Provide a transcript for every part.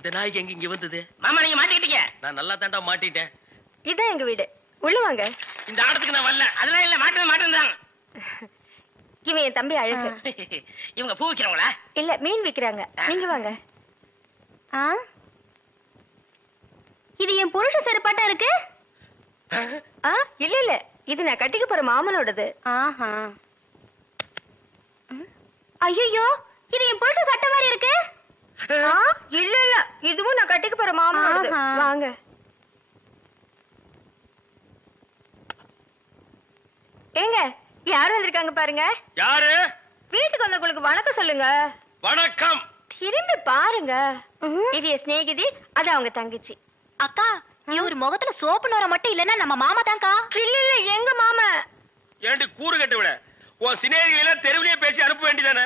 இந்த நாய்க்கு எங்க இங்க வந்தது? மாமா நீங்க மாட்டிக்கிட்டீங்க. நான் நல்லா தாண்டா மாட்டிட்டேன். இதான் எங்க வீடு. உள்ள வாங்க. இந்த ஆடத்துக்கு நான் வரல. அதெல்லாம் இல்ல, மாட்டேன். இவன் என் தம்பி அழகு. இவங்க பூ விக்கிறவங்களா? இல்ல, மீன் விக்கிறாங்க. நீங்க வாங்க. இது என் புருஷ செருப்பாட்டா இருக்கு. இல்ல இல்ல, இது நான் கட்டிக்க போற மாமனோடது. ஆஹா. ஐயோ, இது என் புருஷ சட்டை மாதிரி இருக்கு. இல்ல இல்ல, இதுவும் நான் கட்டிக்க போற மாமனோடது. வாங்க. ஏங்க, யார் வந்திருக்காங்க பாருங்க. யாரு? வீட்டுக்கு வந்தவங்களுக்கு வணக்கம் சொல்லுங்க. வணக்கம். திரும்பி பாருங்க. இது என் சிநேகிதி, அது அவங்க தங்கச்சி. அக்கா, இவர் முகத்துல சோப்பு நோர மட்டும் இல்லன்னா நம்ம மாமா தான்க்கா. இல்ல இல்ல, எங்க மாமா. ஏண்டி கூறு கட்டு விட? உன் சிநேகிதிகளை தெருவிலேயே பேசி அனுப்ப வேண்டியதானே?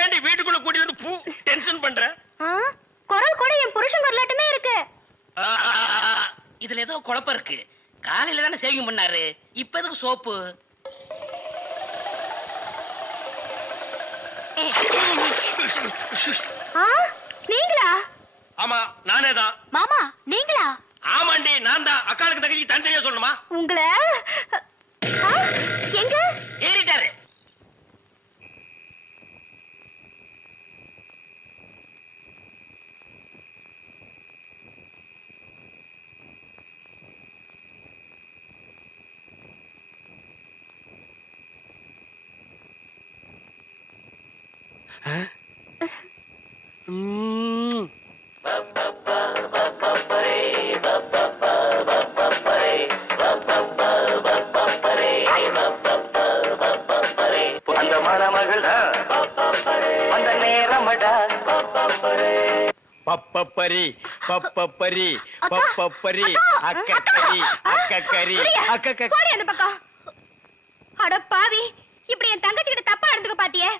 ஏண்டி வீட்டுக்குள்ள கூட்டி வந்து பூ டென்ஷன் பண்ற? குரல் கூட என் புருஷன் குரலாட்டமே இருக்கு. இதுல ஏதோ குழப்பம் இருக்கு. காலையில தானே சேவிங் பண்ணாரு, இப்ப எதுக்கு சோப்பு? நீங்களா? ஆமா, நானே தான். மாமா நீங்களா? ஆமாண்டி, நான் தான். அக்காளுக்கு தங்கச்சி தனித்தனியா சொல்லணுமா? உங்களை எங்க ஏறிட்டாரு. அந்த மணமகள் அந்த நேரமடா பப்பப்பரி பப்பப்பரி பப்பப்பரி அக்கக்கரி அக்கக்கரி போடி அந்த பக்கம். அட பாவி, இப்படி என் தங்கச்சி கிட்ட தப்பா நடந்துக்க பாத்தியே.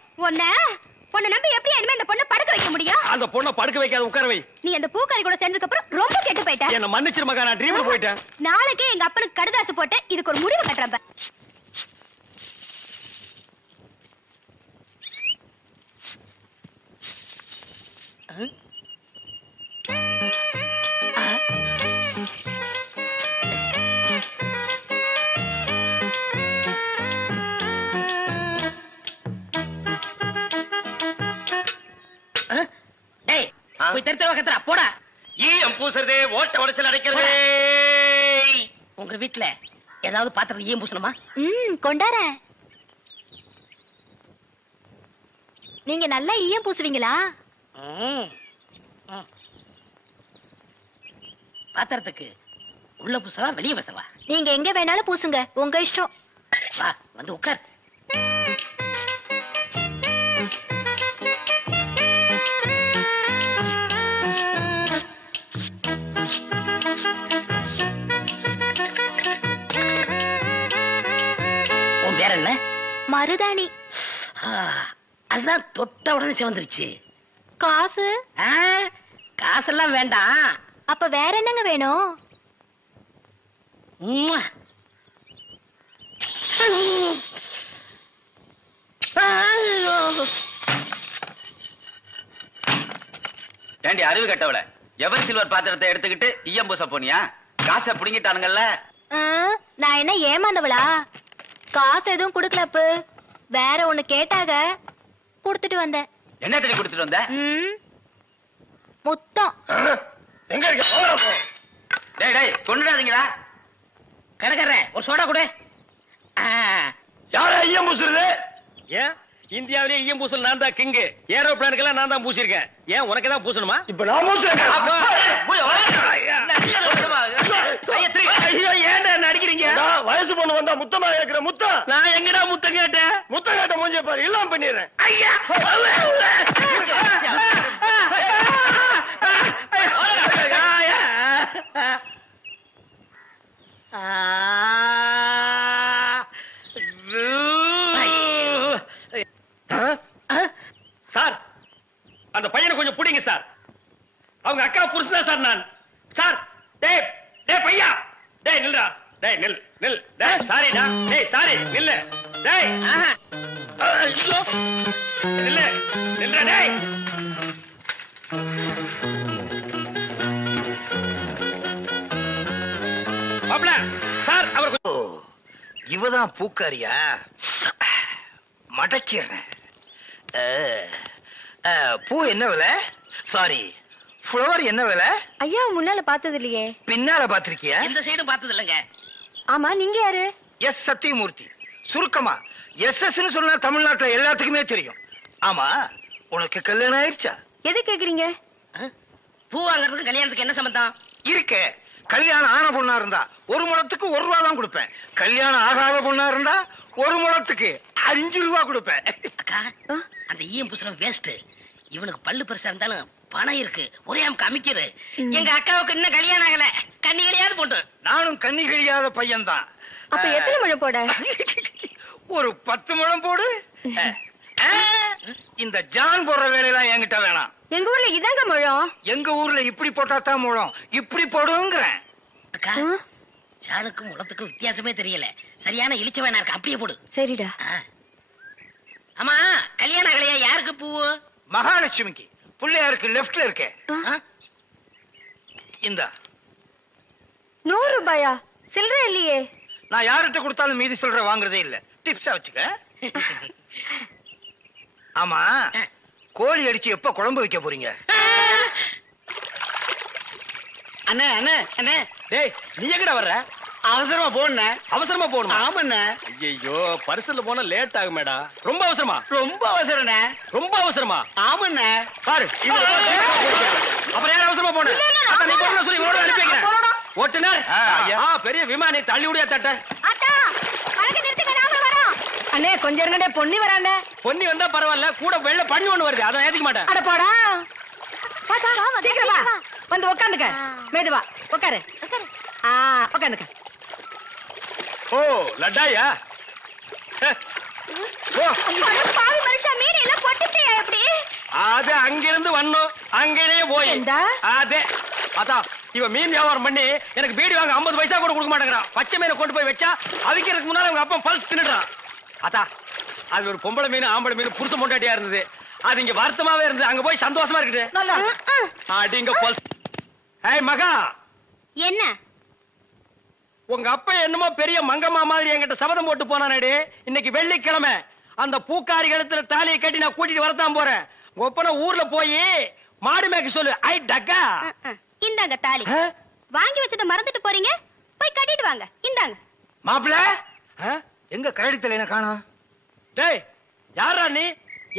உன்னை நம்பி எப்படி இனிமே இந்த பொண்ணை படுக்க வைக்க முடியும்? அந்த பொண்ணை படுக்க வைக்காத, உட்கார வை. நீ அந்த பூக்காரி கூட சேர்ந்ததுக்கு அப்புறம் ரொம்ப கெட்டு போயிட்ட. என்ன மன்னிச்சிரு மகா, நான் ட்ரீம்ல போயிட்டேன். நாளைக்கே எங்க அப்பனுக்கு கடுதாசு போட்டு இதுக்கு ஒரு முடிவு கட்டுறப்ப. போய் தெருத்தவ கத்துறா போடா. ஈயம் பூசுறதே, ஓட்ட உடைச்சல் அடைக்கிறதே. உங்க வீட்டுல ஏதாவது பாத்திரம் ஈயம் பூசணுமா? கொண்டாரேன். நீங்க நல்லா ஈயம் பூசுவீங்களா? பாத்திரத்துக்கு உள்ள பூசவா வெளியே பூசவா? நீங்க எங்க வேணாலும் பூசுங்க, உங்க இஷ்டம். வா வந்து உட்கார். உன் பேர் என்ன? மருதாணி. அதுதான் தொட்ட உடனே சிவந்துருச்சு. காசு? காசெல்லாம் வேண்டாம். அப்ப வேற என்னங்க வேணும்? ஏண்டி அறிவு கட்டவள, எவர் சில்வர் பாத்திரத்தை எடுத்துக்கிட்டு ஈயம் பூச போனியா? காசை புடுங்கிட்டானுங்கல்ல. நான் என்ன ஏமாந்தவளா? காசு எதுவும் குடுக்கலப்பு, வேற ஒண்ணு கேட்டாக குடுத்துட்டு வந்தேன். என்ன தண்ணி கொடுத்துட்டு வந்த? முத்தம். எங்க இருக்க? டேய் டேய், கொண்டுடாதீங்களா? கடைக்காரரே ஒரு சோடா கொடு. யாரா ஈயம் பூசுறது? ஏன் இந்தியாவிலே ஈயம் பூசல் நான் தான் கிங்கு. ஏரோப்ளானுக்கெல்லாம் நான் தான் பூசிருக்கேன். ஏன் உனக்கு தான் பூசணுமா? இப்ப நான் பூசுறேன். ஏன்டா நடிக்கிறீங்க? வயசு பொண்ணு வந்தா முத்தமா கேக்குற முத்தம். நான் எங்கடா முத்தம் கேட்டேன்? முத்தம் கேட்ட மூஞ்சிய பாரு, எல்லாம் பண்ணிடுறேன். ஐயா சார், அந்த பையனை கொஞ்சம் புடிங்க சார். அவங்க அக்கா புருஷன் தான் சார் நான். சார், டேய் டேய் பையா, டேய் நில்றா. டேய் நில் நில். டேய் சாரிடா. டேய் சாரி நில்லு. டேய் ஐயோ நில்லு நில்றா. டேய் இவதான் பூக்காரியா? மடக்கிறேன். பூ என்ன விலை? சாரி, ஃப்ளவர் என்ன விலை? ஐயா முன்னால பார்த்தது இல்லையே. பின்னால பாத்திருக்கியா? இந்த சைடும் பார்த்தது இல்லைங்க. ஆமா, நீங்க யாரு? எஸ் சத்தியமூர்த்தி. சுருக்கமா எஸ்எஸ்ன்னு சொன்னா தமிழ்நாட்டுல எல்லாத்துக்குமே தெரியும். ஆமா, உனக்கு கல்யாணம் ஆயிடுச்சா? எது கேக்குறீங்க? பூ வாங்குறதுக்கு கல்யாணத்துக்கு என்ன சம்பந்தம்? இருக்கே. கல்யாணம் ஆன பொண்ணா இருந்தா 1 முழத்துக்கு 1 ரூபா தான் கொடுப்பேன். கல்யாணம் ஆகாத பொண்ணா இருந்தா 1 முழத்துக்கு 5 ரூபா கொடுப்பேன். அக்கா, அந்த ஈயம் புசுரம் வேஸ்ட். இவனுக்கு பல்லு பெருசா இருந்தாலும் பணம் இருக்கு. ஒரே அமுக்கு அமைக்கிறது. எங்க அக்காவுக்கு இன்னும் கல்யாணம் ஆகல. கண்ணிகளையாவது போட்டு. நானும் கண்ணி கழியாத பையன்தான். அப்ப எத்தனை முழம் போட? ஒரு 10 முழம் போடு. இந்த ஜான் போடுற வேலையெல்லாம் என்கிட்ட வேணாம். எங்க ஊர்ல இதாங்க முழம். எங்க ஊர்ல இப்படி போட்டா தான் முழம். இப்படி போடுங்கிறேன். அக்கா, ஜானுக்கும் உலகத்துக்கும் வித்தியாசமே தெரியல. சரியான இழிச்ச வேணா இருக்கு. அப்படியே போடு. சரிடா. ஆமா, கல்யாண கலையா யாருக்கு பூவு? மகாலட்சுமிக்கு. பிள்ளையாருக்கு லெப்ட்ல இருக்கே. இந்த 100 ரூபாயா? சில்லற இல்லையே. நான் யார்கிட்ட கொடுத்தாலும் மீதி சொல்ற வாங்குறதே இல்ல. டிப்ஸா வச்சுக்க. ஆமா, கோழி அடிச்சு எப்ப குழம்பு வைக்க போறீங்க? அண்ணே அண்ணே அண்ணே, டேய் நீ எங்கடா வர்ற? அவசரமா போன. அவசரமா போகணுமா? ஆமாண்ண. ஐயோ, பரிசல்ல போனா லேட் ஆகுமேடா. ரொம்ப அவசரமா? ரொம்ப அவசரண்ண. ரொம்ப அவசரமா? ஆமாண்ண. பாரு, அப்புறம் யார் அவசரமா போன? நீ போன சொல்லி இவரோட அனுப்பி வைக்கிறேன். ஓட்டுனர், பெரிய விமானி தள்ளி விடியா தட்ட. அத்தா, வழக்கு நிறுத்துங்க, நாம வரோம். அண்ணே கொஞ்சம் இருங்கடே, பொன்னி வரானே. பொன்னி வந்தா பரவாயில்ல, கூட வெள்ள பண்ணி ஒண்ணு வருது, அதை ஏத்துக்க மாட்டேன். அட போடா. சீக்கிரம் வா. வந்து உட்காந்துக்க. மெதுவா உட்காரு. உட்காந்துக்க. ஓ, லட்டாயா? ஓ, பாவி மனுஷா, மீன் எல்லாம் போட்டுட்டியா எப்படி? அது அங்கிருந்து வந்தோம். அங்கேயே போய் ஏண்டா? அதே அதான் இவன் மீன் வியாபாரம் பண்ணி எனக்கு பீடி வாங்க 50 பைசா கூட கொடுக்க மாட்டேங்கிறான். பச்சை மீனை கொண்டு போய் வச்சா அவிக்கிறதுக்கு முன்னால அவங்க அப்பா பல்ஸ் தின்னுடுறான். அதா அது ஒரு பொம்பளை மீன் ஆம்பளை மீன் புருஷ பொண்டாட்டியா இருந்தது. அது இங்க வருத்தமாவே இருந்தது. அங்க போய் சந்தோஷமா இருக்குது. அடிங்க பல்ஸ். ஏய் மகா, என்ன? உங்க அப்பா என்னமோ பெரிய மங்கம்மா மாதிரி என்கிட்ட சபதம் போட்டு போனானே. இன்னைக்கு வெள்ளிக்கிழமை. அந்த பூக்காரி கழுத்துல தாலியை கட்டி நான் கூட்டிட்டு வரத்தான் போறேன். உங்க அப்பனை ஊர்ல போய் மாடு மேய்க்க சொல்லு. ஐ டக்கா. இந்தாங்க தாலி. வாங்கி வச்சத மறந்துட்டு போறீங்க? போய் கட்டிட்டு வாங்க. இந்தாங்க. மாப்பிள்ள, எங்க கரடித்தல என்ன காணோம்? டேய், யாரா நீ?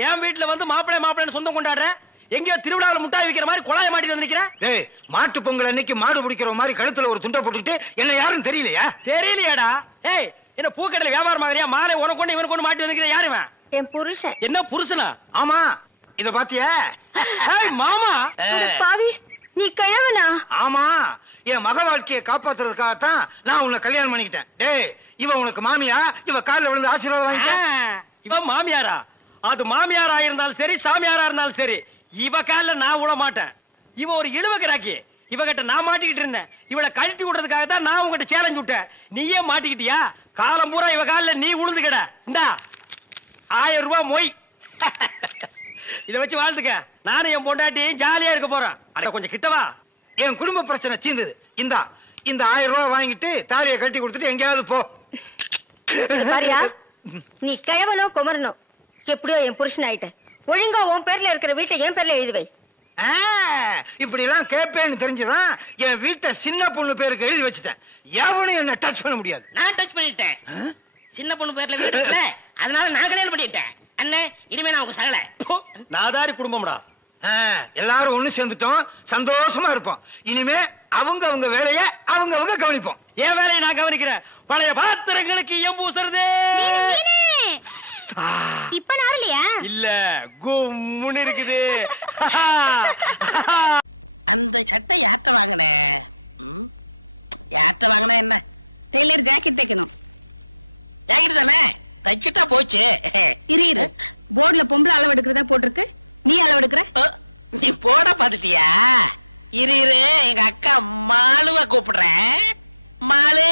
என் வீட்டுல வந்து மாப்பிள்ளை மாப்பிள்ளைன்னு சொந்தம் கொண்டாடுற? எங்கேயோ திருவிழாவில் முட்டாய் விக்கிற மாதிரி குழாய மாட்டிட்டு வந்து நிக்கிற? டேய், மாட்டு பொங்கல் அன்னைக்கு மாடு பிடிக்கிற மாதிரி கழுத்துல ஒரு துண்டை போட்டுக்கிட்டு என்ன யாரும் தெரியலையா? தெரியலையாடா? ஏய், என்ன பூக்கடையில வியாபாரம் ஆகறியா? மாலை உனக்கு கொண்டு இவனுக்கு கொண்டு மாட்டி வந்து யாருவா? என் புருஷன். என்ன புருஷனா? ஆமா, இத பாத்தியா? ஏய் மாமா, பாவி, நீ கிழவனா? ஆமா, என் மக வாழ்க்கையை காப்பாத்துறதுக்காகத்தான் நான் உன்னை கல்யாணம் பண்ணிக்கிட்டேன். டேய், இவ உனக்கு மாமியா? இவ கால்ல விழுந்து ஆசீர்வாதம் வாங்கிக்க. இவ மாமியாரா? அது மாமியாரா இருந்தாலும் சரி, சாமியாரா இருந்தாலும் சரி, இவ கால்ல நான் விட மாட்டேன். இவ ஒரு இழுவக்கிறாக்கி. இவகிட்ட நான் மாட்டிக்கிட்டு இருந்தேன். இவளை கழட்டி விடுறதுக்காக தான் நான் உங்ககிட்ட சேலஞ்ச் விட்டேன். நீயே மாட்டிக்கிட்டியா? காலம் பூரா இவ கால்ல நீ உளுந்துக்கட. இந்தா 1000 ரூபாய் மொய். இத வச்சு வாழ்த்துக்க. நானும் என் பொண்டாட்டி ஜாலியா இருக்க போறேன். அட கொஞ்சம் கிட்டவா. என் குடும்ப பிரச்சனை தீர்ந்தது. இந்த 1000 ரூபாய் வாங்கிட்டு தாலியை கட்டி கொடுத்துட்டு எங்கேயாவது போ. பாரியா, நீ கிழவனோ குமரனோ எப்படியோ என் புருஷன் ஆயிட்ட. ஒழுங்கா உன் பேர்ல இருக்கிற வீட்டை என் பேர்ல எழுதி வை. இப்படி எல்லாம் கேட்பேன்னு தெரிஞ்சுதான் என் வீட்டை சின்ன பொண்ணு பேருக்கு எழுதி வச்சுட்டேன். எவனும் என்ன டச் பண்ண முடியாது. நான் டச் பண்ணிட்டேன். சின்ன பொண்ணு பேர்ல வீடு இருக்குல்ல, அதனால நான் கல்யாணம் பண்ணிட்டேன். அண்ணே, இனிமே நான் உங்க சகல. நாதாரி குடும்பம்டா. எல்லாரும் ஒண்ணு சேர்ந்துட்டோம், சந்தோஷமா இருப்போம். இனிமே அவங்க வேலைய அவங்க கவனிப்போம். என் வேலையை நான் கவனிக்கிறேன். பழைய பாத்திரங்களுக்கு ஈயம் பூசுறதே. இப்ப நாள் இல்லையா? இல்ல, கும்முன்னு இருக்குது. அந்த சட்டை யார்ட்ட வாங்கின? யார்ட்ட வாங்கின? என்ன டெய்லர் ஜாக்கெட் தைக்கணும். ஜாக்கெட் தானே, தைச்சிட்டா போச்சு. இரு, போர்டுல பொம்பளை அளவு எடுக்கிறதா போட்டிருக்கு. நீ அளவு எடுக்கிற? நீ போட பாத்துட்டியா? இரு, எங்க அக்கா மாலுவ கூப்பிடுறேன். மாலு,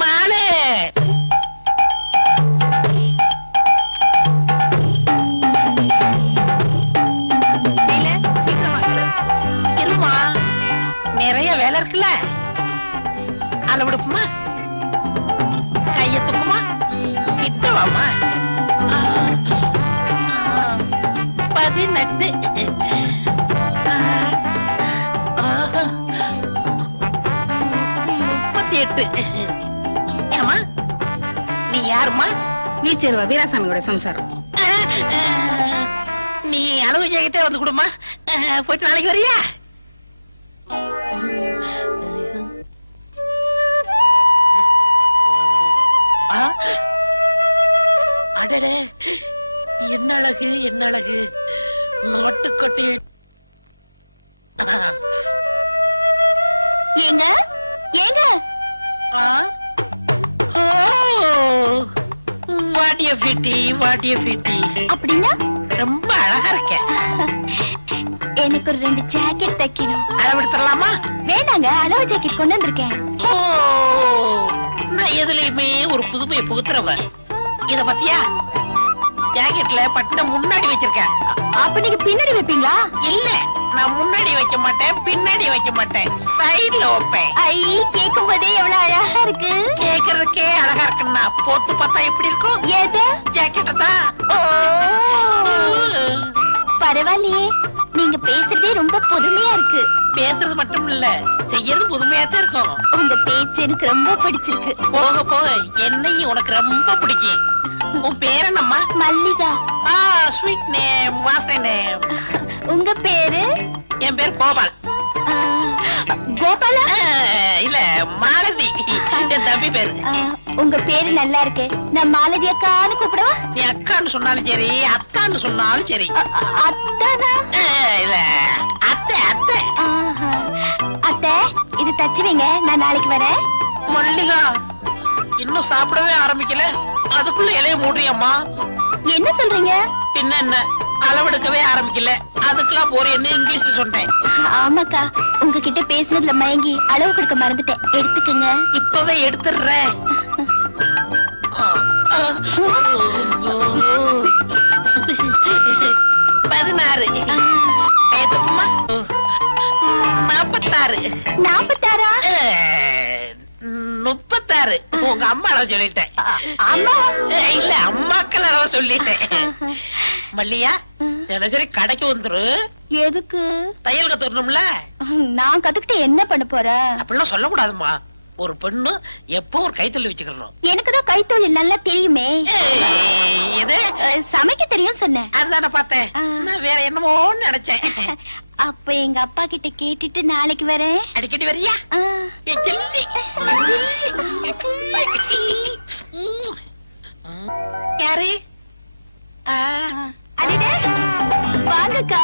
மாலு. என்னமா நிறைய வேலை இருக்குல்ல, அளவு எடுப்புமா? கைய ஆமா 18 38 ஏமா நீ யாருமா? வீச்சேருவா வீராசாமியோட சம்சாரம். நீ அளவு ஜெயிட்டே வந்து கொடுமா. போயிட்டு நாளைக்கு வரியா? அடடே என்ன அழகு என்ன அழகு நாட்டுக்கொட்டி. ஏங்க ஏங்க வாட்டிய பிட்டி வாட்டிய பிட்டி அப்படின்னா ரொம்ப அழகா இருக்க. எனக்கு ஒரு 2 ஜாக்கெட் தைக்கணும். அளவெடுத்துடலாமா? வேண்டாங்க, அளவு ஜாக்கெட் கொண்டு வந்திருக்கேன். ஓ நான் எதுலயுமே ஒரு புதுமையை புகுத்துறவ. இத பத்தியா? ஜாக்கெட்ல பட்டனை முன்னாடி வச்சிருக்கேன். அப்ப நீங்க பின்னாடி வைப்பீங்களா? இல்ல, நான் முன்னாடி வைக்க மாட்டேன், பின்னாடி வைக்க மாட்டேன், சைடுல வைப்பேன். ஐ, கேட்கும் போதே எவ்வளவு அழகா இருக்கு. கேக்குறதுக்கே அழகா இருக்குன்னா போட்டு பார்த்தா எப்படி இருக்கும்? எது? ஜாக்கெட் தான். ஓ, பரவாயில்லையே, நீங்க பேசுறதே ரொம்ப புதுமையா இருக்கு. பேசுறது மட்டும் இல்ல, செய்யறது புதுமையா தான் இருக்கும். உங்க பேச்சு எனக்கு ரொம்ப பிடிச்சிருக்கு. போக போக என்னையும் உனக்கு ரொம்ப பிடிக்கும். உன் பேர் என்னம்மா? மல்லிகா. ஸ்வீட் நேம், வாசனை நேம். உங்க பேரு? என் பேர் கோபால். கோபாலா? இல்ல, மாலதி. என் தம்பி பேரு. உங்க பேரு நல்லா இருக்கு. நான் மாலதி அக்கான்னு கூப்பிடவா? நீ அக்கான்னு சொன்னாலும் சரி, அத்தான்னு சொன்னாலும் சரி. அத்தானா? இல்ல, அத்தை அத்தை. அத்தை, இது தச்சு வைங்க, நான் நாளைக்கு வரேன். மல்லிகா, இன்னும் சாப்பிடவே ஆரம்பிக்கல, அதுக்குள்ள இலைய மூடுறியம்மா. என்ன சொல்றீங்க? பின்ன என்ன, அளவெடுக்கவே ஆரம்பிக்கல, அதுக்கெல்லாம் போறேன்னு இங்கிலீஷ்ல சொன்னேன். ஆமாக்கா, உங்ககிட்ட பேசுனதுல மயங்கி அளவு கொடுக்க மறந்துட்டேன். எடுத்துக்கங்க. இப்பவே எடுத்துடுறேன். 16. ஏத்துக்குமா? 46. 46? 36. உங்க அம்மா அளவு சொல்லிட்டேன். அம்மா? இல்ல, அம்மாக்கள் அளவு சொல்லிட்டேன். மல்லியா, தினசரி கடைக்கு வந்துரு. எதுக்கு? தையல் கத்துக்கணும்ல. நான் கத்துக்கிட்டு என்ன பண்ண போறேன்? அப்படிலாம் சொல்லக்கூடாதுமா. ஒரு பெண்ணு எப்போ ஒரு கைத்தொழில் வச்சுக்கணும். எனக்குதான் கைத்தொழில் நல்லா தெரியுமே. இது சமைக்க தெரியும் சொன்னேன். அதுதானே பார்த்தேன். நான் வேற என்னமோ நினைச்சேன். அப்ப எங்க அப்பா கிட்ட கேட்டுட்டு நாளைக்கு வரேன். அடிக்கடி வரியா? என் செல்லி. யாரு? அடடே, வாங்கக்கா.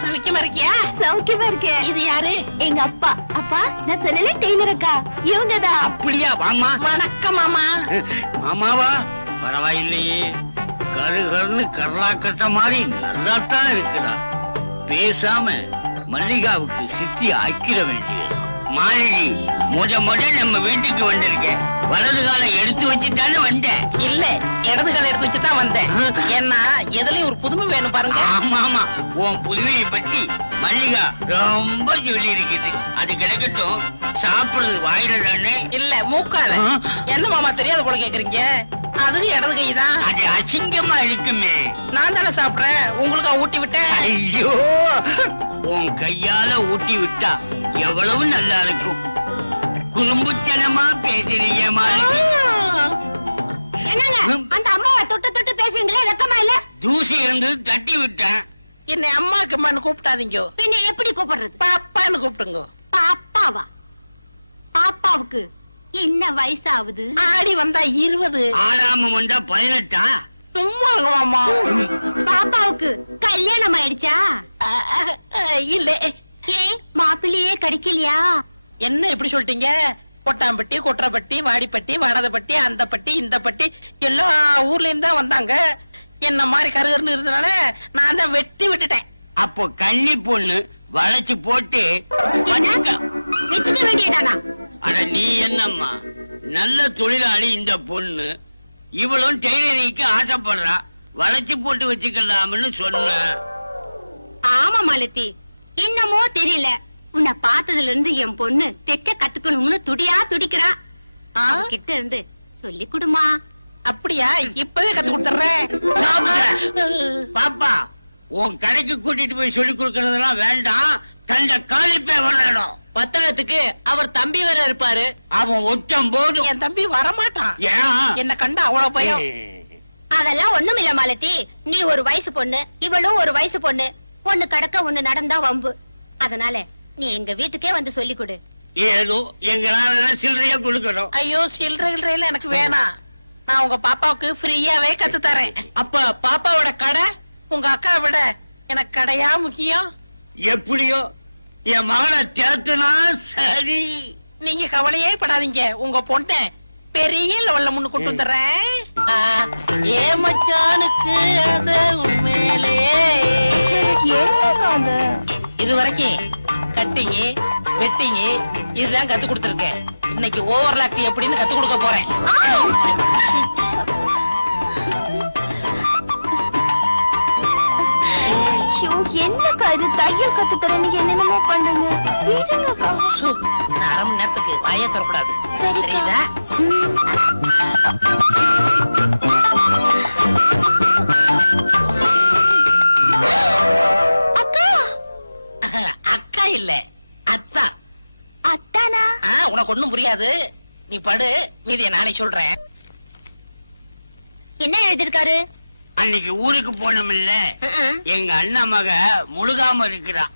சமைக்கமா இருக்கியா? சௌக்கியமா இருக்கேன். இது யாரு? எங்க அப்பா. அப்பா, நான் சொல்லல, டெய்லர் அக்கா. இவங்கதான். அப்படியா? வாமா. வணக்கம் மாமா. மாமாவா? பரவாயில்லையே, கருகருன்னு கர்லா கட்ட மாதிரி நல்லாத்தான் இருக்குதா. பேசாம மல்லிகாவுக்கு சித்தி ஆக்கிட வேண்டியது. மாலினி, முத நம்ம வீட்டுக்கு வந்திருக்கேன். வலது காலை எடுத்து வச்சுட்டானு வந்தேன். இல்ல, இடது கால எடுத்து வச்சுதான் வந்தேன். ஏன்னா எதுலயும் ஒரு புதுமை வேணும் பாருங்க. ஆமா ஆமா, உன் புதுமையை பற்றி மல்லிகா ரொம்ப சொல்லி இருக்குது. அது கிடைக்கட்டும், சாப்பிடுறது வாயில தானே? இல்ல, மூக்கால. என்ன மாமா தெரியாத போல கேக்குறீங்க? அது இடது கை தான். அது அசிங்கமா இருக்குமே. நான் தானே சாப்பிடுறேன், உங்களுக்கு ஊட்டி விட்டேன். ஐயோ, உன் கையால ஊட்டி விட்டா எவ்வளவு நல்லா இருக்கும். குறும்புத்தனமா பேசுறீங்க மாலினி. என்னங்க, அந்த அம்மாவை தொட்டு தொட்டு பேசுறீங்களே, வெக்கமா இல்ல? தூசி இருந்து தட்டி விட்டேன். என்னை அம்மாக்கு அம்மான்னு கூப்பிட்டாதீங்க. பின்ன எப்படி கூப்பிடுறது? பாப்பான்னு கூப்பிட்டுங்க. பாப்பாவா? பாப்பாவுக்கு என்ன வயசாகுது? ஆடி வந்தா 20. ஆடாம வந்தா 18. சும்மா இருங்க மாமா. பாப்பாவுக்கு கல்யாணம் ஆயிடுச்சா? இல்ல. மாப்பிள்ளையே கிடைக்கலையா? என்ன இப்படி சொல்லிட்டீங்க? கொட்டாம்பட்டி, கொட்டரப்பட்டி, வாடிப்பட்டி, வாடதப்பட்டி, அந்த பட்டி, இந்த பட்டி எல்லா ஊர்ல இருந்து தான் வந்தாங்க. என்ன மாதிரி கருகருன்னு இருந்தனால நான் தான் வெட்டி விட்டுட்டேன். அப்போ கன்னி பொண்ணு வளைச்சு போட்டு வச்சுக்க வேண்டியதானா? அட நீ என்னம்மா, நல்ல தொழிலாளி இந்த பொண்ணு. இவளும் டெய்லரிங்க்கு ஆசைப்படுறா, வளைச்சு போட்டு வச்சுக்கலாம்னு சொன்ன. ஆமா மாலதி, என்னமோ தெரியல, உன்னை பார்த்ததுல இருந்து என் பொண்ணு தைக்க கத்துக்கணும்னு துடியா துடிக்கிறா. கிட்ட இருந்து சொல்லி கொடுமா. அப்படியா? இப்பவே கத்து கொடுத்துறேன். பாப்பா உன் கடைக்கு கூட்டிட்டு போய் சொல்லி கொடுக்கறதெல்லாம் வேண்டாம். கண்ட காலிப்பே வரணும். பத்தகத்துக்கு அவர் தம்பி வேற இருப்பாரு. அவன் ஒச்சம் போதும். என் தம்பி வரமாட்டான். ஏன்? என்ன கண்டா அவ்வளவு பயம். அதெல்லாம் ஒண்ணுமில்ல மாலதி. நீ ஒரு வயசு பொண்ணு, இவளும் ஒரு வயசு பொண்ணு. ஒண்ணு கடக்க ஒண்ணு நடந்தா வம்பு. அதனால நீ எங்க வீட்டுக்கே வந்து சொல்லி கொடு. ஏதோ எங்களால சில்லறையா கொடுக்கணும். ஐயோ, சில்லறையில எனக்கு வேணாம். நான் உங்க பாப்பாவுக்கு ஃப்ரீயாவே கத்து தரேன். அப்ப பாப்பாவோட கடை உங்க அக்கா விட எனக்கு கடையா முக்கியம்? எப்படியோ என் மகனை சேர்த்துனா சரி. நீங்க கவலையே படாதீங்க. உங்க பொண்ணை பெரிய லெவல்ல முன்னு கொண்டு வந்துடுறேன். ஏ மச்சானுக்கு ஆசை உண்மையிலே. இது வரைக்கும் கட்டிங் வெட்டிங் இதுதான் கத்து கொடுத்துருக்கேன். இன்னைக்கு ஓவர்லாக் எப்படின்னு கத்து கொடுக்க போறேன். என்னக்கா இது தையல் கத்து தரேன்னு என்னென்னமோ பண்ணுங்க. விடுங்கக்கா. நான் அரை மணி நேரத்துக்கு வாயே தரக்கூடாது. சரிக்கா. தெரியுதா? அக்கா. அக்கா இல்ல, அத்தா. அத்தானா? உனக்கு ஒண்ணும் புரியாது. நீ படு, மீதிய நாளை சொல்றேன். என்ன எழுதிருக்காரு? அன்னைக்கு ஊருக்கு போனோம்ல, எங்க அண்ணன் மக முழுகாம இருக்கிறான்.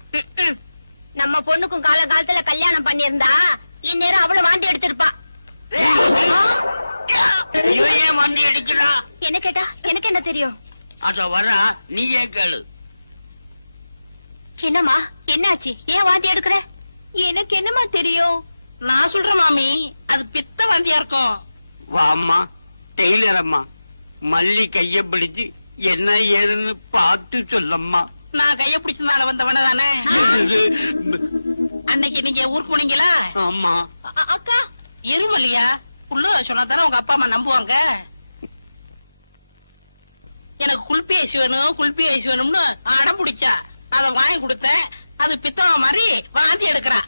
நம்ம பொண்ணுக்கும் காலகாலத்துல கல்யாணம் பண்ணியிருந்தா இந்நேரம் அவ்வளவு வாந்தி எடுத்திருப்பா. இவன் ஏன் வண்டி எடுக்கிறான்? என்ன கேட்டா எனக்கு என்ன தெரியும்? அத வர நீயே கேளு. என்னம்மா என்னாச்சு? ஏன் வாந்தி எடுக்கிற? எனக்கு என்னமா தெரியும்? நான் சொல்றேன் மாமி, அது பித்த வாந்தியா இருக்கும். வாம்மா டெய்லர் அம்மா, மல்லி கைய பிடிச்சு என்ன ஏதுன்னு பார்த்து சொல்லம்மா. நான் கைய பிடிச்சதுனால வந்தவன தானே. அன்னைக்கு நீங்க ஊருக்கு போனீங்களா? ஆமா. அக்கா இருமலியா புள்ளு சொன்னா தானே உங்க அப்பா அம்மா நம்புவாங்க. எனக்கு குல்பி ஐஸ் வேணும், குல்பி ஐஸ் வேணும்னு அடம் பிடிச்சா. அத வாங்கி கொடுத்தேன். அது பித்தவ மாதிரி வாந்தி எடுக்கிறா.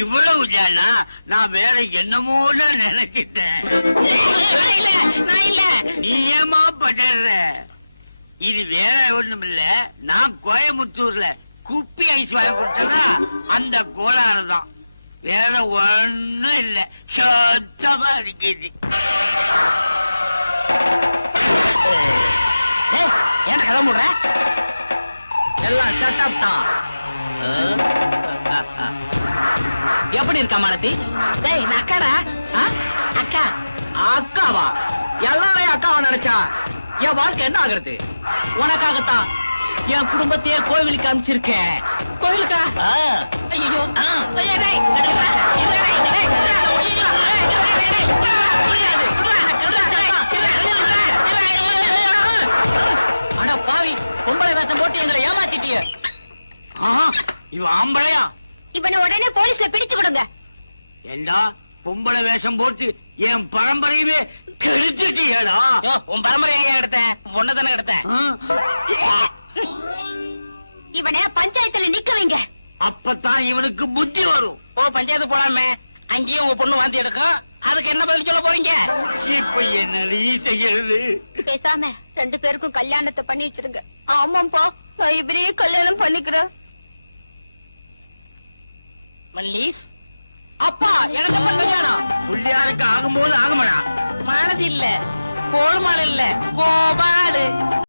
இவ்வளவு தானா? நான் வேற என்னமோல நினைச்சிட்டேன். நான் இல்ல. நீ ஏமா படுற? இது வேற ஒண்ணும் இல்ல. நான் கோயம்புத்தூர்ல குப்பி ஐஸ் வாங்கி கொடுத்தனா அந்த கோளாறு தான். வேற ஒண்ணும் இல்ல. சுத்தமா இருக்குது. ஏன் கதை முடுற? எல்லாம் செட்டப் தான். எப்படி இருக்கா மாலதி? டேய் நான் அக்காடா. அக்கா அக்காவா? எல்லாரையும் அக்காவா நினைச்சா என் வாழ்க்கை என்ன ஆகுறது? உனக்காகத்தான் என் குடும்பத்தையே கோவிலுக்கு அனுப்பிச்சிருக்கேன். கோயிலுக்கா? ஐயோ அட பாவி, பொம்பளை வேஷம் போட்டு எங்களை ஏமாத்திட்டிய. இவன் ஆம்பளையா? இவனை உடனே போலீஸ்ல பிடிச்சு கொடுங்க. ஏண்டா பொம்பளை வேஷம் போட்டு என் பரம்பரையுமே கெடுத்துட்டியடா. உன் பரம்பரை எங்க எடுத்தேன்? பொண்ணை தானே எடுத்தேன். இவனை பஞ்சாயத்துல நிக்க வைங்க. அப்பதான் இவனுக்கு புத்தி வரும். பஞ்சாயத்து போலாமே. அங்கேயும் உங்க பொண்ணு வாந்தி எடுக்கும். அதுக்கு என்ன பதில் சொல்ல போறீங்க? இப்ப என்னடி செய்யறது? பேசாம 2 பேருக்கும் கல்யாணத்தை பண்ணி வச்சிருங்க. ஆமாப்பா, நான் இவரையே கல்யாணம் பண்ணிக்கிறேன். மல்லீஸ் அப்பா எனக்கு எப்ப கல்யாணம்? புள்ளியாருக்கு ஆகும்போது ஆகுமாடா. மானது இல்ல, கோல்மால் இல்ல, கோபாலு.